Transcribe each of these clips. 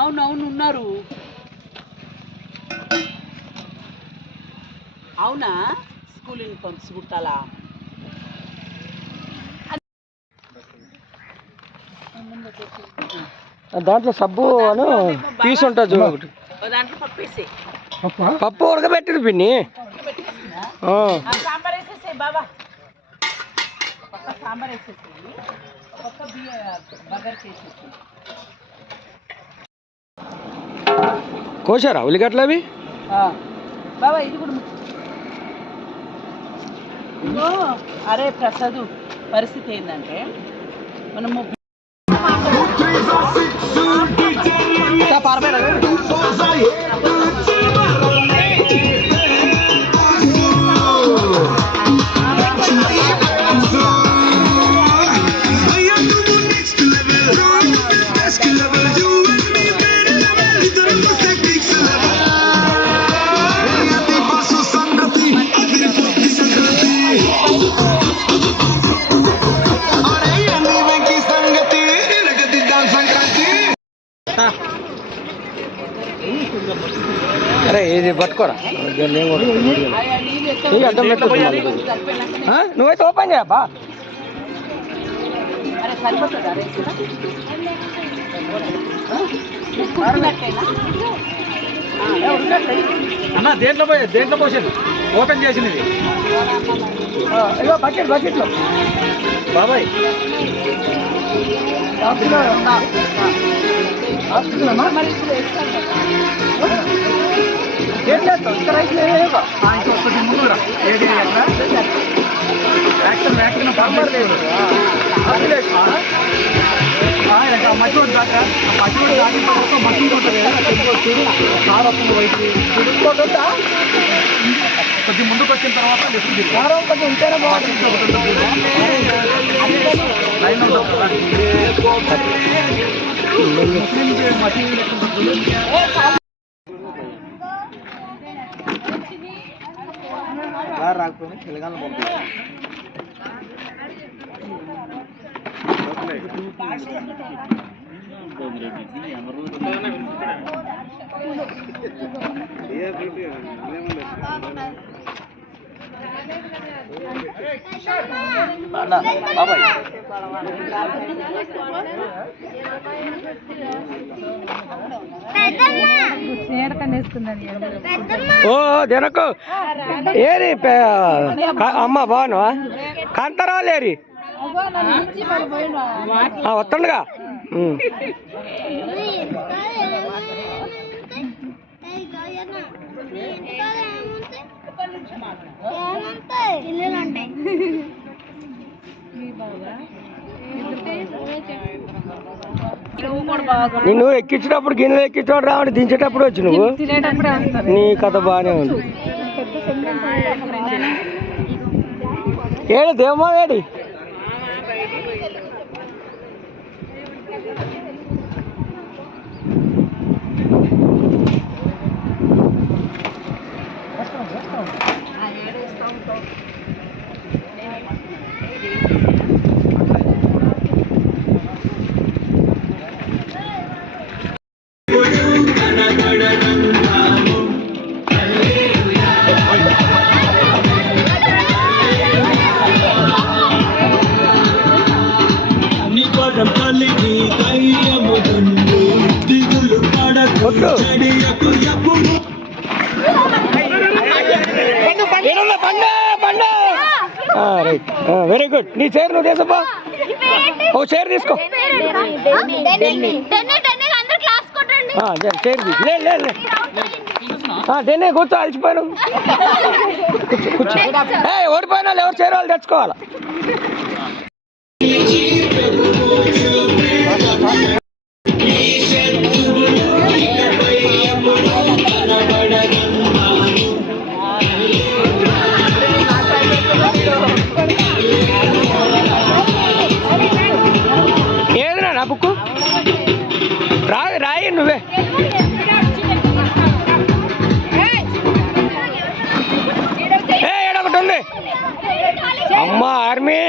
అవునవును ఉన్నారు. అవునా, స్కూల్ యూనిఫామ్స్ కుట్టాలా? దాంట్లో సబ్బు అని పీస్ ఉంటుంది చూడ ఒకటి. దాంట్లో పప్పు వేసే, పప్పు ఉడకబెట్టిరు పిన్ని. సాంబార్ వేసేసే బాబా, పక్క సాంబార్ వేసేసేయి, పక్క బగర్ చేసేసి. కోసారా ఉల్లిగడ్డలు అవి? బాబా ఇది కూడా ఇదిగో. అరే ప్రసాద్, పరిస్థితి ఏంటంటే మనము అరే ఇది పట్టుకోరా, అడ్డం పెట్టుకో. నువ్వైతే ఓపెన్ చేయబ్బా. అన్న దేంట్లో పోసేది ఓపెన్ చేసినది. ఇగో బకెట్లో బాబాయ్ ఏం చేస్తావు? ఇంకా రైస్ లేవా? ఇంకొకటి ముందు ఏది యాక్షన్ బాంబర్ లేదు. మచ్చోడు దాకా మచ్చోడు దాటిన తర్వాత మసీదు ఉంటుంది కదా, చూడు కారప్పుడు వైపు చూడుకోవద్దా. కొద్ది ముందుకు వచ్చిన తర్వాత కారం కొంచెం ఉంటేనే బాగుంటుంది. లైన్ ఉంటుంది కదా మసీదు రాకపోయినా తెలంగాణ ఓ జనకు ఏరి అమ్మ బాగున్నావా? కాంతారా లేరి వస్తుండగా. నిన్ను ఎక్కించేటప్పుడు గిన్నెలు ఎక్కించాడు రావండి, దించేటప్పుడు వచ్చి నువ్వు నీ కథ బాగానే ఉంది. ఏడు దేవమా ఏడి రైట్, వెరీ గుడ్. నీ చైర్ నువ్వు తీసప్పా, ఓ చైర్ తీసుకో. చైర్ డెన్నే కూర్చో, అలసిపోయాను. కూర్చో. ఓడిపోయిన వాళ్ళు ఎవరు చైర్ వాళ్ళు తెచ్చుకోవాలా. ఏదిరా నా బుక్కు రాయి నువ్వే. ఏడొకటి ఉంది అమ్మ ఆర్మీ.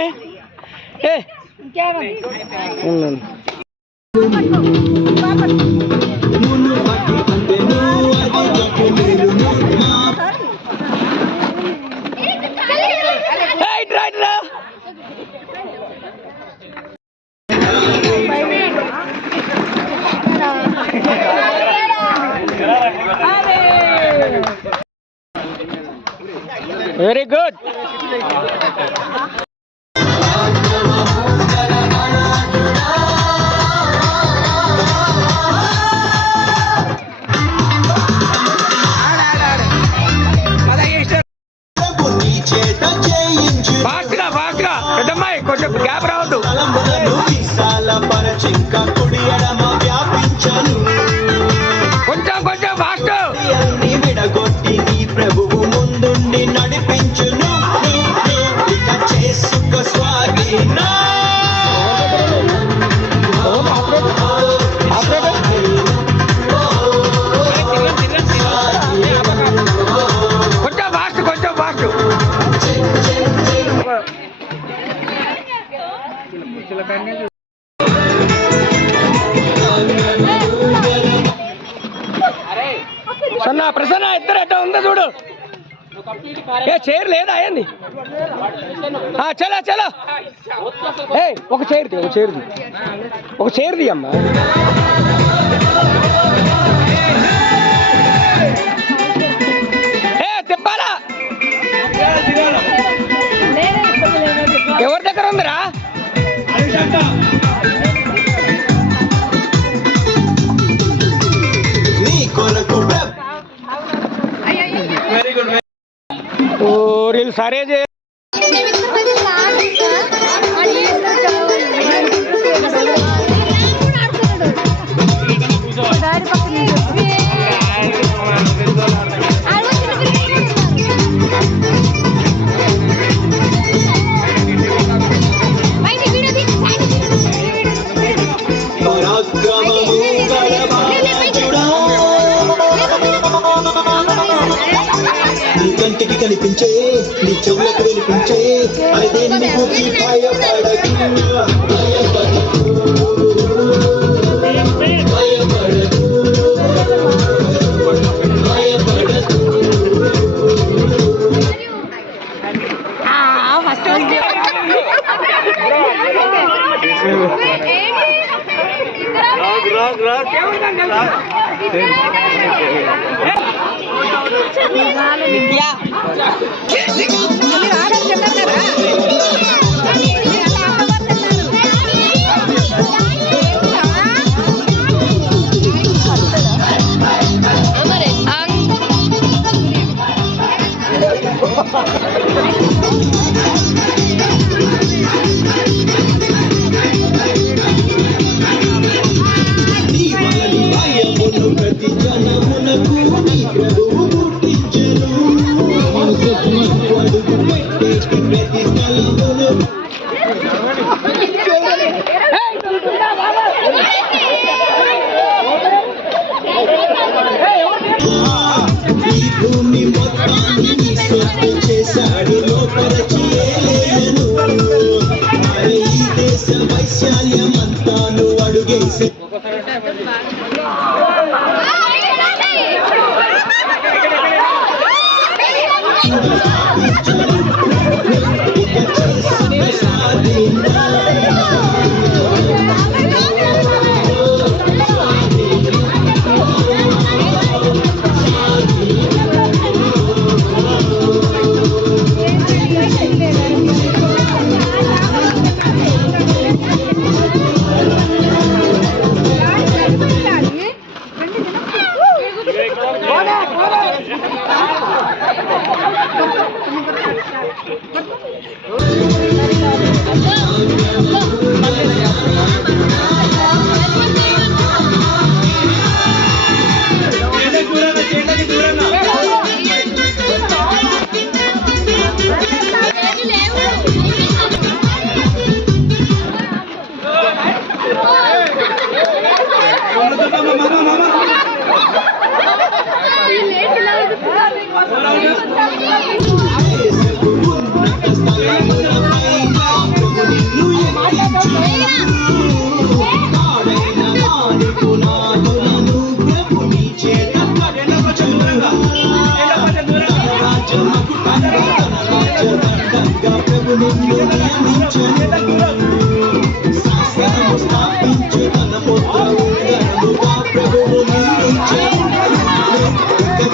Very good. ఫాస్ట్గా పెద్దమ్మాయి కొంచెం గ్యాప్ రావద్దు. కొంచెం ఫాస్ట్. విడగొట్టి నీ ప్రభువు ముందుండి నడిపించును చేసుక స్వాధీన. కొంచెం ఫాస్ట్. సన్నా ప్రసన్న ఇద్దరు ఎట్లా ఉందో చూడు. ఏ చైర్ లేదా ఏంది? చలో చలో. ఏ ఒక చైర్ ది అమ్మా. ఏ తిప్పాలా? ఎవరి దగ్గర ఉందిరా? రీల్ సరే చే. నీ కంటికి కనిపించే, నీ చెవులకు వినిపించే, అదే నీ గురించి భయపడకు. ప్రతి జనమునకు నీ ప్రభువు పుట్టించెను. అడుగు పెట్టే ప్రతి స్థలమును ఈ భూమి మొత్తాన్ని నీ సొత్తు చేశాడు. లోపరచి ఏలేను ఈ దేశ వైశాల్యమంతాను అడుగేసి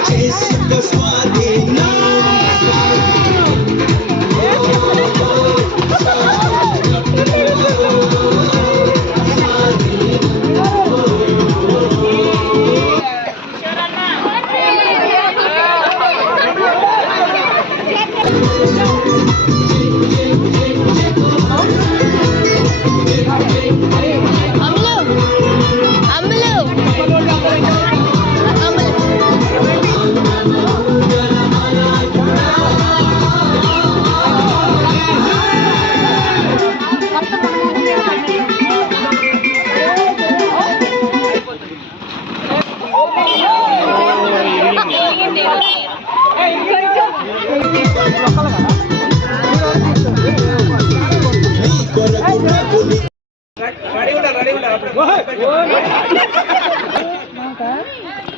Chase the swat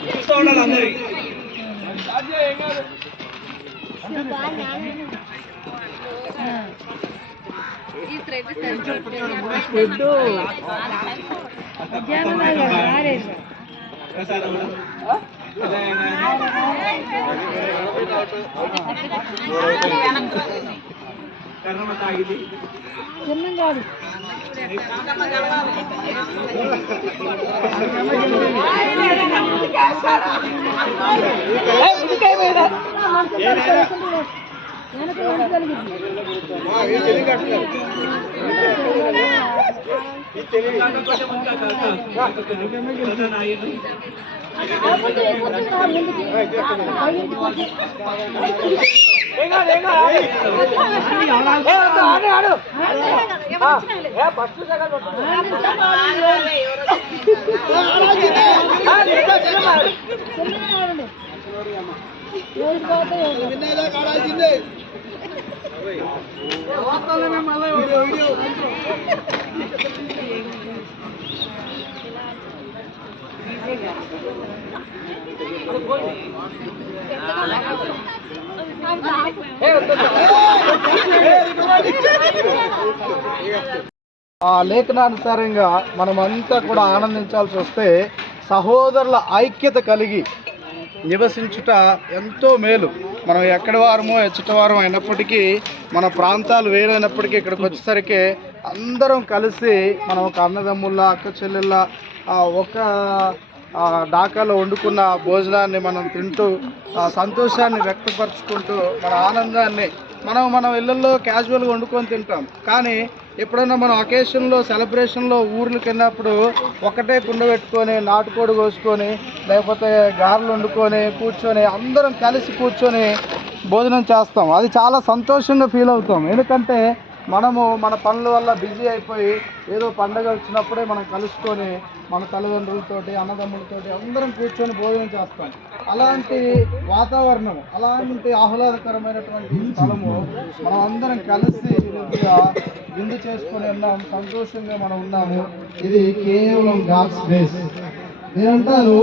చూస్తూ ఉండాలి అందరి ఆ లేఖనానుసారంగా మనమంతా కూడా ఆనందించాల్సి వస్తే సహోదరుల ఐక్యత కలిగి నివసించుట ఎంతో మేలు. మనం ఎక్కడి వారమో ఎచ్చటి వారం అయినప్పటికీ మన ప్రాంతాలు వేరైనప్పటికీ ఇక్కడికి వచ్చేసరికి అందరం కలిసి మనం ఒక అన్నదమ్ముళ్ళ అక్క చెల్లెళ్ళ ఒక డాకాలో వండుకున్న భోజనాన్ని మనం తింటూ సంతోషాన్ని వ్యక్తపరుచుకుంటూ మన ఆనందాన్ని మనం ఇళ్ళల్లో క్యాజువల్గా వండుకొని తింటాం. కానీ ఎప్పుడైనా మనం అకేషన్లో సెలబ్రేషన్లో ఊర్లకు వెళ్ళినప్పుడు ఒకటే కుండ పెట్టుకొని నాటుకోడి కోసుకొని లేకపోతే గారెలు వండుకొని కూర్చొని అందరం కలిసి కూర్చొని భోజనం చేస్తాం. అది చాలా సంతోషంగా ఫీల్ అవుతాం. ఎందుకంటే మనము మన పనుల వల్ల బిజీ అయిపోయి ఏదో పండగ వచ్చినప్పుడే మనం కలుసుకొని మన తల్లిదండ్రులతోటి అన్నదమ్ములతోటి అందరం కూర్చొని భోజనం చేస్తాం. అలాంటి వాతావరణం, అలాంటి ఆహ్లాదకరమైనటువంటి స్థలము మనం అందరం కలిసి విందు చేసుకొని ఉన్నాం, సంతోషంగా మనం ఉన్నాము. ఇది కేవలం గాడ్స్ గ్రేస్. నేనంటారు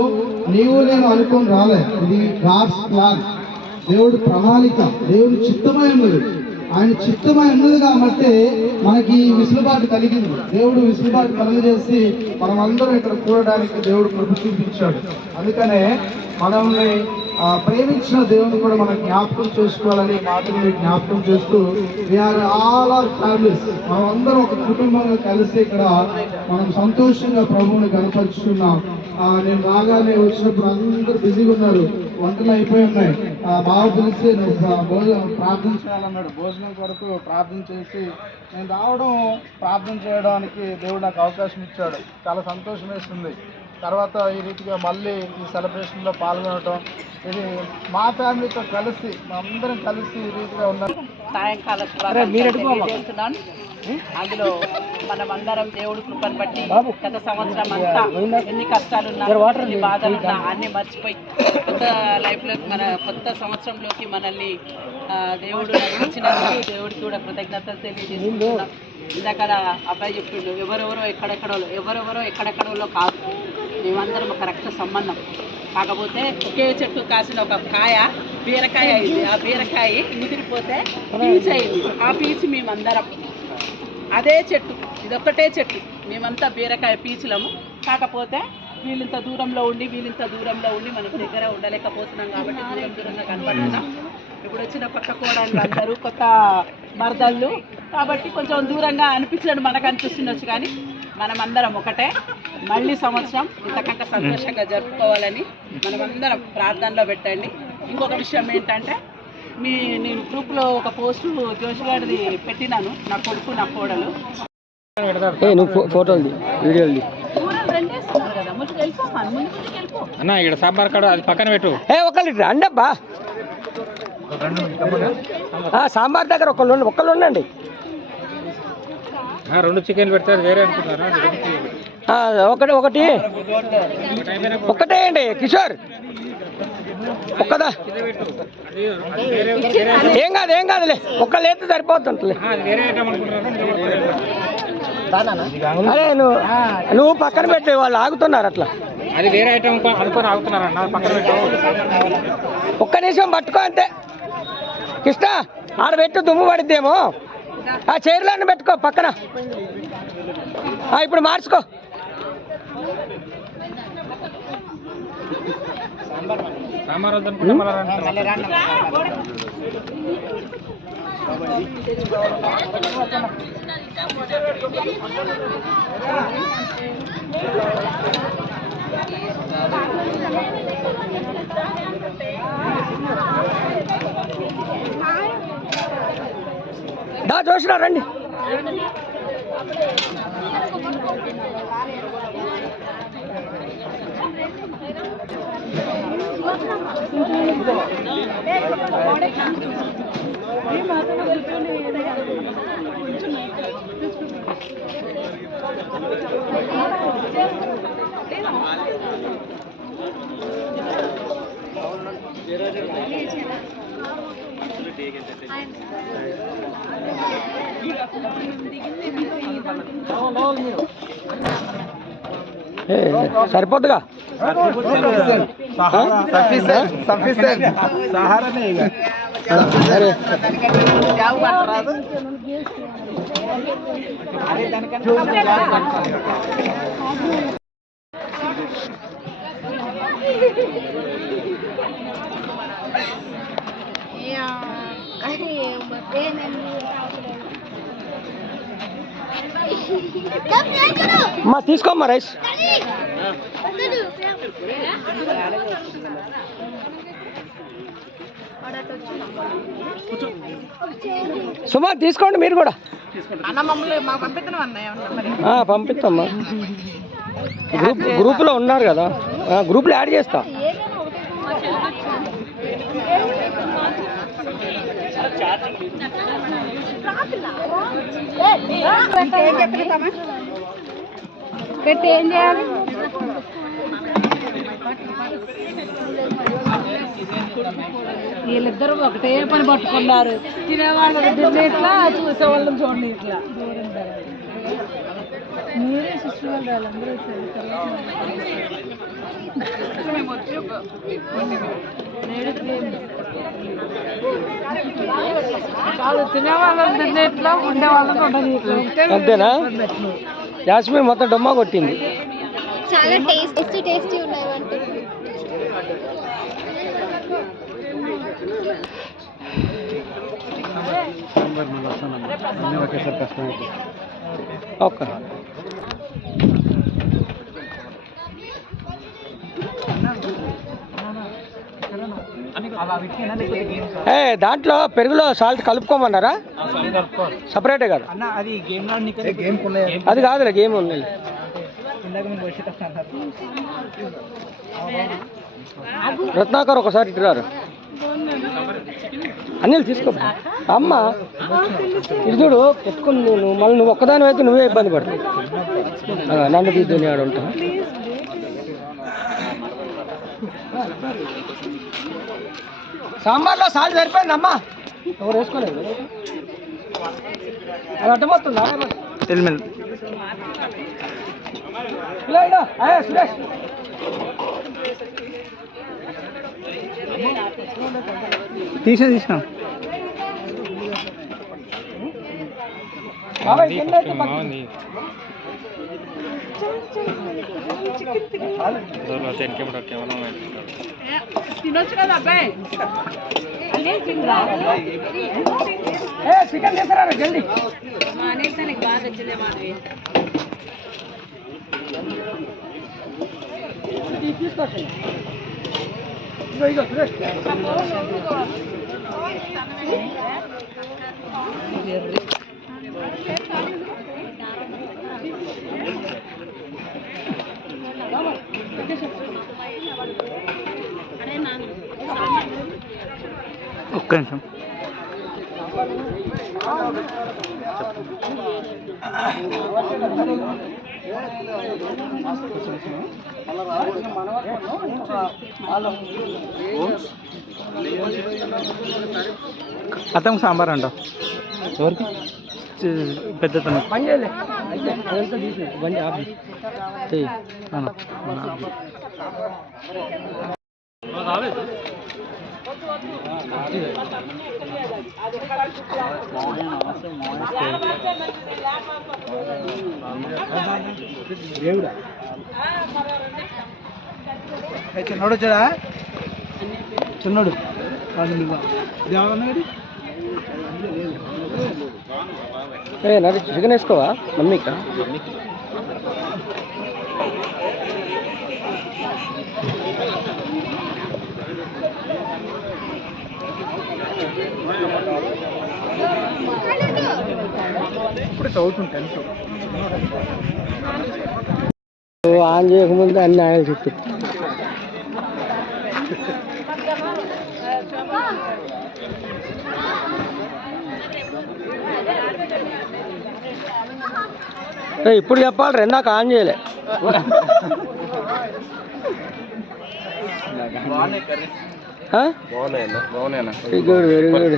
నీవు నేను అనుకుని రాలే, ఇది గాడ్స్ ప్లాన్, దేవుడి ప్రణాళిక, దేవుడి చిత్తమై ఉన్నది. ఆయన చిత్తమై ఉన్నది కాబట్టి మనకి విసులుబాటు కలిగింది. దేవుడు విసులుబాటు కలుగజేసి మనం అందరం ఇక్కడ కూడడానికి దేవుడు కృప చూపించాడు. అందుకనే మనల్ని ప్రేమించిన దేవుని కూడా మనం జ్ఞాపకం చేసుకోవాలని మాటలు జ్ఞాపకం చేస్తూ వీఆర్ ఆల్ ఆర్ ఫ్యామిలీస్, మనం అందరం ఒక కుటుంబంగా కలిసి ఇక్కడ మనం సంతోషంగా ప్రభువుని కనపరుచుకున్నాం. నేను రాగానే వచ్చినప్పుడు అందరూ బిజీగా ఉన్నారు, వంటలు అయిపోయి ఉన్నాయి. బాగా పిలిచి భోజనం ప్రార్థన చేయాలన్నాడు. భోజనం కొరకు ప్రార్థన చేసి నేను రావడం, ప్రార్థన చేయడానికి దేవుడు నాకు అవకాశం ఇచ్చాడు. చాలా సంతోషం వేస్తుంది. తర్వాత ఈ రీతిగా మళ్ళీ ఈ సెలబ్రేషన్లో పాల్గొనడం, ఇది మా ఫ్యామిలీతో కలిసి అందరం కలిసి ఈ రీతిగా ఉన్నాం. సాయంకాల చేస్తున్నాను. అందులో మనం అందరం దేవుడి కృపను బట్టి గత సంవత్సరం అంతా ఎన్ని కష్టాలున్నా, ఎన్ని బాధలున్నా అన్నీ మర్చిపోయి కొత్త లైఫ్లోకి, మన కొత్త సంవత్సరంలోకి మనల్ని దేవుడు నడిపించినందుకు దేవుడికి కూడా కృతజ్ఞతలు తెలియజేస్తున్నాం. ఇందాక అబ్బాయి చెప్పిండు, ఎవరెవరో ఎక్కడెక్కడో కాదు, మేమందరం ఒక రక్త సంబంధం. కాకపోతే ఒకే చెట్టు కాసిన ఒక కాయ బీరకాయ అయింది. ఆ బీరకాయ ముదిరిపోతే పీచు అయింది. ఆ పీచు మేమందరం అదే చెట్టు, ఇదొక్కటే చెట్టు, మేమంతా బీరకాయ పీచులము. కాకపోతే వీళ్ళింత దూరంలో ఉండి మనకు దగ్గర ఉండలేకపోతున్నాం కాబట్టి దూరంగా కనపడుతున్నాం. ఇప్పుడు వచ్చిన కొత్త కోడళ్ళు అందరూ కొత్త మరదళ్ళు కాబట్టి కొంచెం దూరంగా అనిపించడం మనకు అనిపిస్తుండొచ్చు, కానీ మనమందరం ఒకటే. మళ్ళీ సంవత్సరం ఇంతకంటే సంతోషంగా జరుపుకోవాలని మనమందరం ప్రార్థనలో పెట్టండి. ఇంకొక విషయం ఏంటంటే, నేను గ్రూప్లో ఒక పోస్టు జోషిగాడిది పెట్టినాను, నా కొడుకు నా కోడలు ఫోటోలు వీడియోలు కదా, ముందుకు వెళ్ళిపో అన్న. ఇక్కడ సాంబార్ కాడ అది పక్కన పెట్టు. ఒక లీటర్ అండి అబ్బా, సాంబార్ దగ్గర ఒక్కళ్ళు ఉండండి. 2 చికెన్లు పెడతారు వేరే అనుకుంటారా? ఒకటే అండి కిషోర్, ఒక్కదా ఏం కాదులే, ఒక్క లేత సరిపోతుంటలే. అరే నువ్వు పక్కన పెట్టే వాళ్ళు ఆగుతున్నారు అట్లా. అది వేరే ఐటమ్ అనుకొని ఆగుతున్నారన్న, పక్కన పెట్టు. ఒక్క నిమిషం పట్టుకో అంతే. కృష్ణ ఆడ పెట్టు, దుమ్ము పడిద్దేమో. ఆ చైర్లన్నీ పెట్టుకో పక్కన. ఇప్పుడు మార్చుకో. సాంబార్ వద్దనుకుంటే మళ్ళీ దా చూసినా రండి. సరిపోద్దుగా. అమ్మా తీసుకోమ్మా రైస్. సుమా తీసుకోండి మీరు కూడా. పంపిస్తామ్మా. గ్రూప్లో ఉన్నారు కదా, గ్రూప్లో యాడ్ చేస్తా. పెట్టి ఏం చేయాలి? వీళ్ళిద్దరూ ఒకటే పని పట్టుకున్నారు. తినేవాళ్ళు తినే ఇట్లా, చూసేవాళ్ళని చూడండి ఇట్లా. మీరే శిష్యులు అందరూ తినేవాళ్ళని తినే ఇట్లా, ఉండేవాళ్ళని ఉండదు ఇట్లా. అంతేనా? జాస్మిన్ మొత్తం డొమ్మా కొట్టింది. చాలా టేస్టీ ఉన్నాయి అంటే. ఓకే. దాంట్లో పెరుగులో సాల్ట్ కలుపుకోమన్నారా? సపరేటే కదా అది కాదులే, గేమ్ ఉంది. రత్నాకర్ ఒకసారి ఇటురారు. అనిల్ తీసుకో. అమ్మ ఇది చూడు పెట్టుకుని నువ్వు మళ్ళీ నువ్వు ఒక్కదాని అయితే నువ్వే ఇబ్బంది పడతావు. నన్ను తీద్దుని ఆడ ఉంటా. సాంబార్లో సాల్ట్ సరిపోయిందమ్మా. ఎవరు వేసుకోలేదు అది అర్థమవుతుందా? సురేష్ తీసినాం. తినొచ్చు కదా అబ్బాయి. చికెన్ తీసుకురా జల్దీ. బాగా వచ్చిందే మాది. తీసుకొచ్చింది. ఒక్క నిమిషం. అతను సాంబార్ అంట. ఎవరికి? పెద్ద పని చేయలే అదంతా తీసి బండి ఆపి చెయ్యి. దేవుడా చిన్నోడు వచ్చాడా చిన్నోడు దేవన్నాడు నడి చికెన్ వేసుకోవా మమ్మీకా ఇప్పుడు చదువుతుంటాను ఆన్ చేయకముందు అన్ని ఆయన చెప్పి ఇప్పుడు చెప్పాలి రెండాక ఆన్ చేయలే వెరీ గుడ్ వెరీ గుడ్